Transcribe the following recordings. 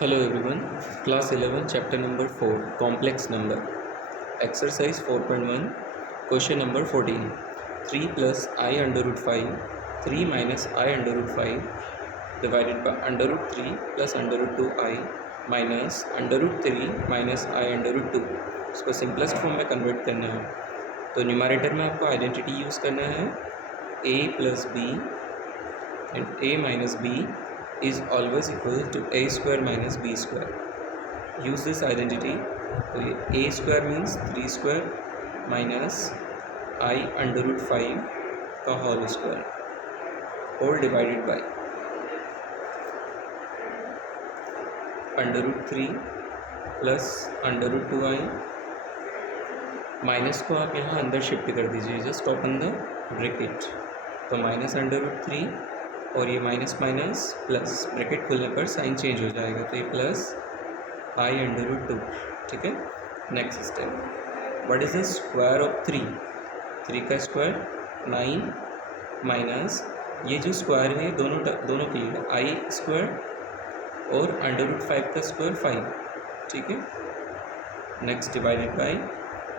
Hello everyone, class 11 chapter number 4 complex number exercise 4.1 question number 14 3 plus I under root 5 3 minus I under root 5 divided by under root 3 plus under root 2I minus under root 3 minus I under root 2 इसको simplest form में convert करना है। तो numerator में आपको identity use करना है a plus b and a minus b is always equal to a square minus b square. Use this identity. तो ये a square means 3 square minus I under root 5 का whole square whole divided by under root 3 plus under root 2I minus को आप यहाँ अंदर shift कर दीजिए, just open the bracket. तो माइनस अंडर रूट 3 और ये माइनस माइनस प्लस, ब्रैकेट खुलने पर साइन चेंज हो जाएगा, तो ये प्लस आई अंडर रूट 2। ठीक है, next step, what is the square of 3 का स्क्वायर 9 माइनस ये जो स्क्वायर है दोनों के लिए आई स्क्वायर और अंडर रूट 5 का स्क्वायर 5। ठीक है, next divided by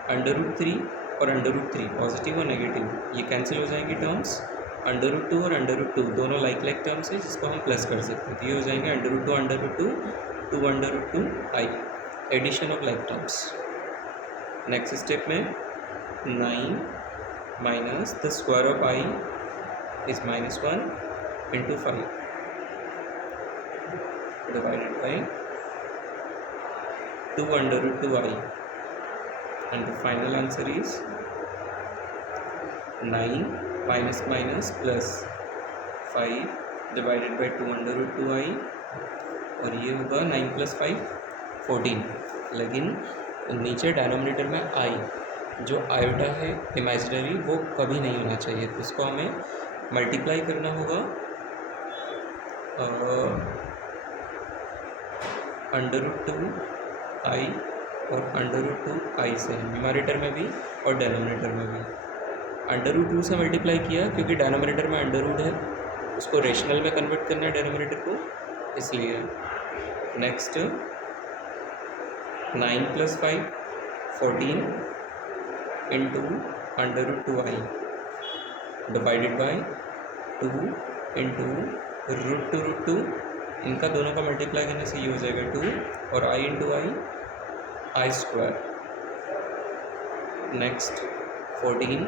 under root 3 और अंडर रूट 3 पॉजिटिव और नेगेटिव ये कैंसिल हो जाएंगे टर्म्स। अंडर रूट 2 और अंडर रूट 2 दोनों लाइक टर्म्स है जिसको हम प्लस कर सकते हैं, तो ये हो जाएंगे under root 2 under root 2 under root 2 I, addition of like terms. Next step में 9 minus the square of I is -1 into 5 divided by 2 under root 2 I and the final answer is 9 minus minus plus 5 divided by 2 under root 2i और ये होगा 9 plus 5 14। लेकिन नीचे denominator में i जो iota है imaginary वो कभी नहीं होना चाहिए, तो इसको हमें मल्टीप्लाई करना होगा अंडर रूट 2i और अंडर रूट 2i से, न्यूमरेटर में भी और डिनोमिनेटर में भी। अंडर रूट 2 से मल्टीप्लाई किया क्योंकि डिनोमिनेटर में अंडर रूट है, उसको रेशनल में कन्वर्ट करना है डिनोमिनेटर को, इसलिए। नेक्स्ट 9 प्लस 5 14 into under root 2i divided by 2 into root 2 इनका दोनों का मल्टीप्लाई करने से ये हो जाएगा 2 और i into I square. Next 14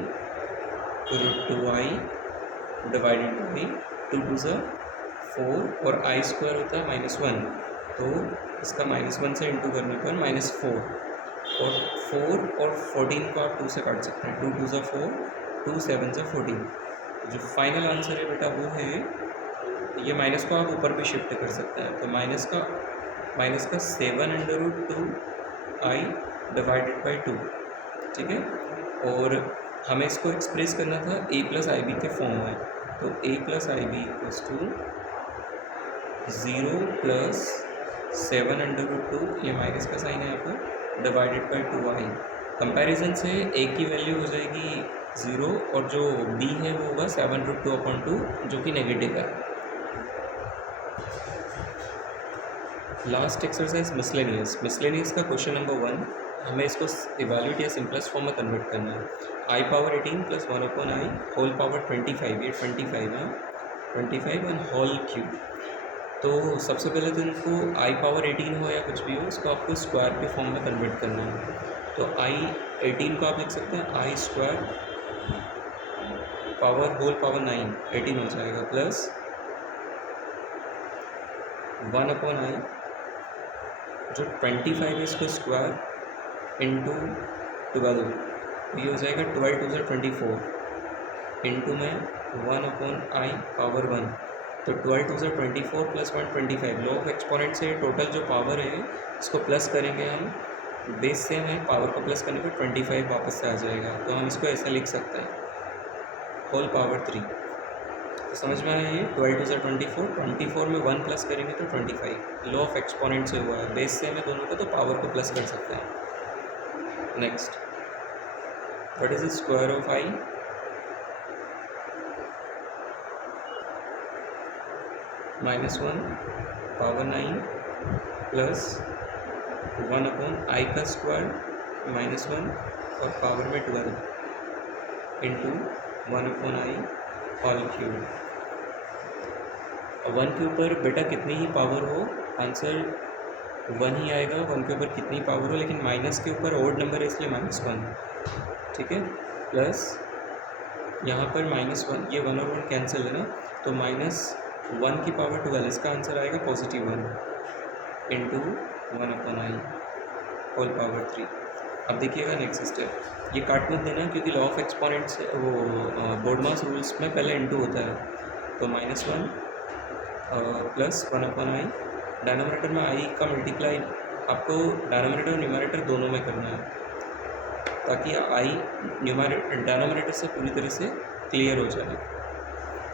root 2i divided by 2 2 ज़ा 4 और आई स्क्वायर होता है -1, तो इसका -1 से इंटू करने पर -4 और 4 और 14 को आप 2 से काट सकते हैं, 2 2 ज़ा 4 2 7 ज़ा 14। जो फाइनल आंसर है बेटा वो है, ये माइनस को आप ऊपर भी शिफ्ट कर सकते हैं, तो माइनस का 7 under root 2 I divided by 2। ठीक है, और हमें इसको एक्सप्रेस करना था a प्लस आई बी के फॉर्म में, तो a plus I B equals to 0 plus 7 under root 2, ये माइनस का साइन है यहाँ पर, डिवाइडेड बाई 2i। कंपैरिजन से a की वैल्यू हो जाएगी 0 और जो b है वो होगा 7 रूट 2/2 जो कि नेगेटिव है। लास्ट एक्सरसाइज मिसलेनियस का क्वेश्चन नंबर 1, हमें इसको इवैल्यूएट या सिंपलेस्ट फॉर्म में कन्वर्ट करना है। i power 18 plus 1/i whole power 25, ये 25 है, 25 एंड होल क्यूब। तो सबसे पहले तो इनको i पावर 18 हो या कुछ भी हो, इसको आपको स्क्वायर के फॉर्म में कन्वर्ट करना है। तो i 18 को आप लिख सकते हैं i square power whole power 9 18 हो जाएगा, प्लस 1/i जो 25 है इसको स्क्वायर इंटू 12, ये हो जाएगा 12 2 ज़ा 24 इंटू में 1/i पावर 1, तो 12 2 ज़ा 24 प्लस 1 25। लॉ ऑफ एक्सपोनेंट से टोटल जो पावर है इसको प्लस करेंगे हम, बेस से हमें पावर को प्लस करने पर 25 वापस से आ जाएगा, तो हम इसको ऐसे लिख सकते हैं होल पावर 3। तो समझ में आया ये 12 2 ज़ा 24 में 1 प्लस करेंगे तो 25। लॉ ऑफ एक्सपोनेंट से हुआ है, बेस से हमें दोनों को तो पावर को प्लस कर सकते हैं। Next, what is the square of i? -1 power 9 plus 1/i² -1 और पावर में 12 इंटू 1/i होल क्यूब। 1 के ऊपर बेटा कितनी ही पावर हो आंसर 1 ही आएगा। 1 के ऊपर कितनी पावर हो, लेकिन माइनस के ऊपर ओड नंबर है इसलिए -1, ठीक है। प्लस यहाँ पर -1, ये 1 और 1 कैंसिल है ना, तो -1 की पावर 12, इसका आंसर आएगा +1 इंटू 1/i होल पावर 3। अब देखिएगा नेक्स्ट स्टेप, ये काट मत देना क्योंकि लॉ ऑफ एक्सपोनेंट्स वो बोर्डमास रूल्स में पहले इंटू होता है। तो -1 प्लस 1/i, डायनोमिनेटर में i का मल्टीप्लाई आपको डायनोमिनेटर और न्यूमरेटर दोनों में करना है ताकि i डायनोमिनेटर से पूरी तरह से क्लियर हो जाए।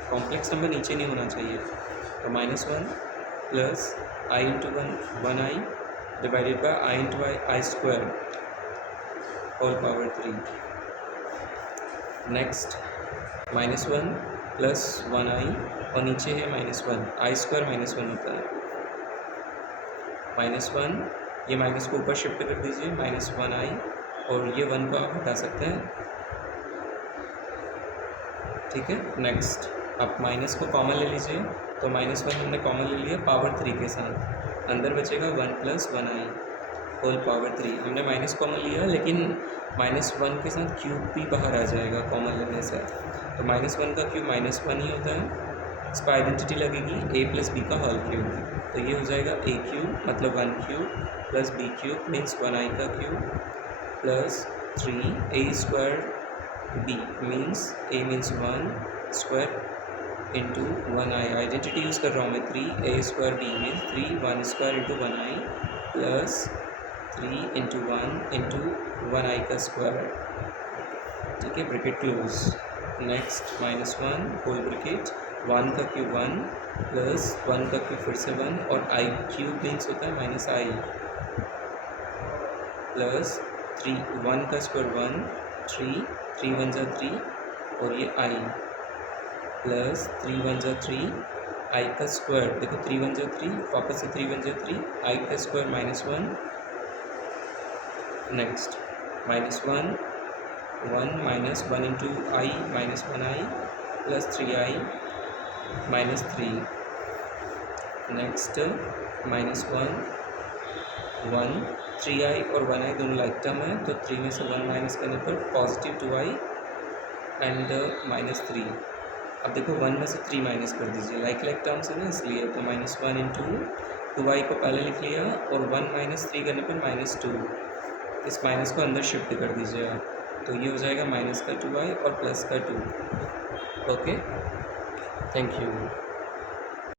कॉम्प्लेक्स नंबर नीचे नहीं होना चाहिए। तो -1 plus i into 1i divided by i into i² whole power 3। Next -1 plus 1i और नीचे है -1, i² -1 होता है। -1, ये माइनस को ऊपर शिफ्ट कर दीजिए, -1i और ये 1 को आप हटा सकते हैं, ठीक है। नेक्स्ट आप माइनस को कॉमन ले लीजिए, तो -1 हमने कॉमन ले लिया पावर 3 के साथ, अंदर बचेगा 1 प्लस 1i होल पावर 3। हमने माइनस कॉमन लिया लेकिन -1 के साथ क्यूब भी बाहर आ जाएगा कॉमन लेने से, तो -1 का क्यूब -1 ही होता है। इस पर आइडेंटिटी लगेगी a प्लस b का होल क्यूब, तो ये हो जाएगा a क्यूब मतलब 1 cube plus b cube means 1i का cube plus 3a² b means a means 1 square into 1i। Identity use कर रहा हूँ मैं, 3a² b means 3 1 square into 1i plus 3 into 1 into 1i का स्क्वायर, ठीक है, bracket close. Next -1 whole bracket 1 का cube 1 plus 1 का क्यूब फिर से 1 और i क्यूब मीन्स होता है -i प्लस 3 1 का स्क्वायर 1 3 3 1 जा 3 और ये i प्लस 3 1 जा 3 i का स्क्वायर, देखो 3 1 जा 3 वापस से 3 1 जा 3 i का square -1। Next -1 1 -1 into i -1i plus 3i -3। Next -1 1 3i और 1i दोनों लाइक टर्म है, तो 3 में से 1 माइनस करने पर पॉजिटिव 2i एंड -3। अब देखो 1 में से 3 माइनस कर दीजिए, लाइक टर्म्स है ना इसलिए, तो -1 इंटू 2i को पहले लिख लिया और 1 - 3 करने पर -2, इस माइनस को अंदर शिफ्ट कर दीजिए आप, तो ये हो जाएगा -2i और +2। Okay, thank you.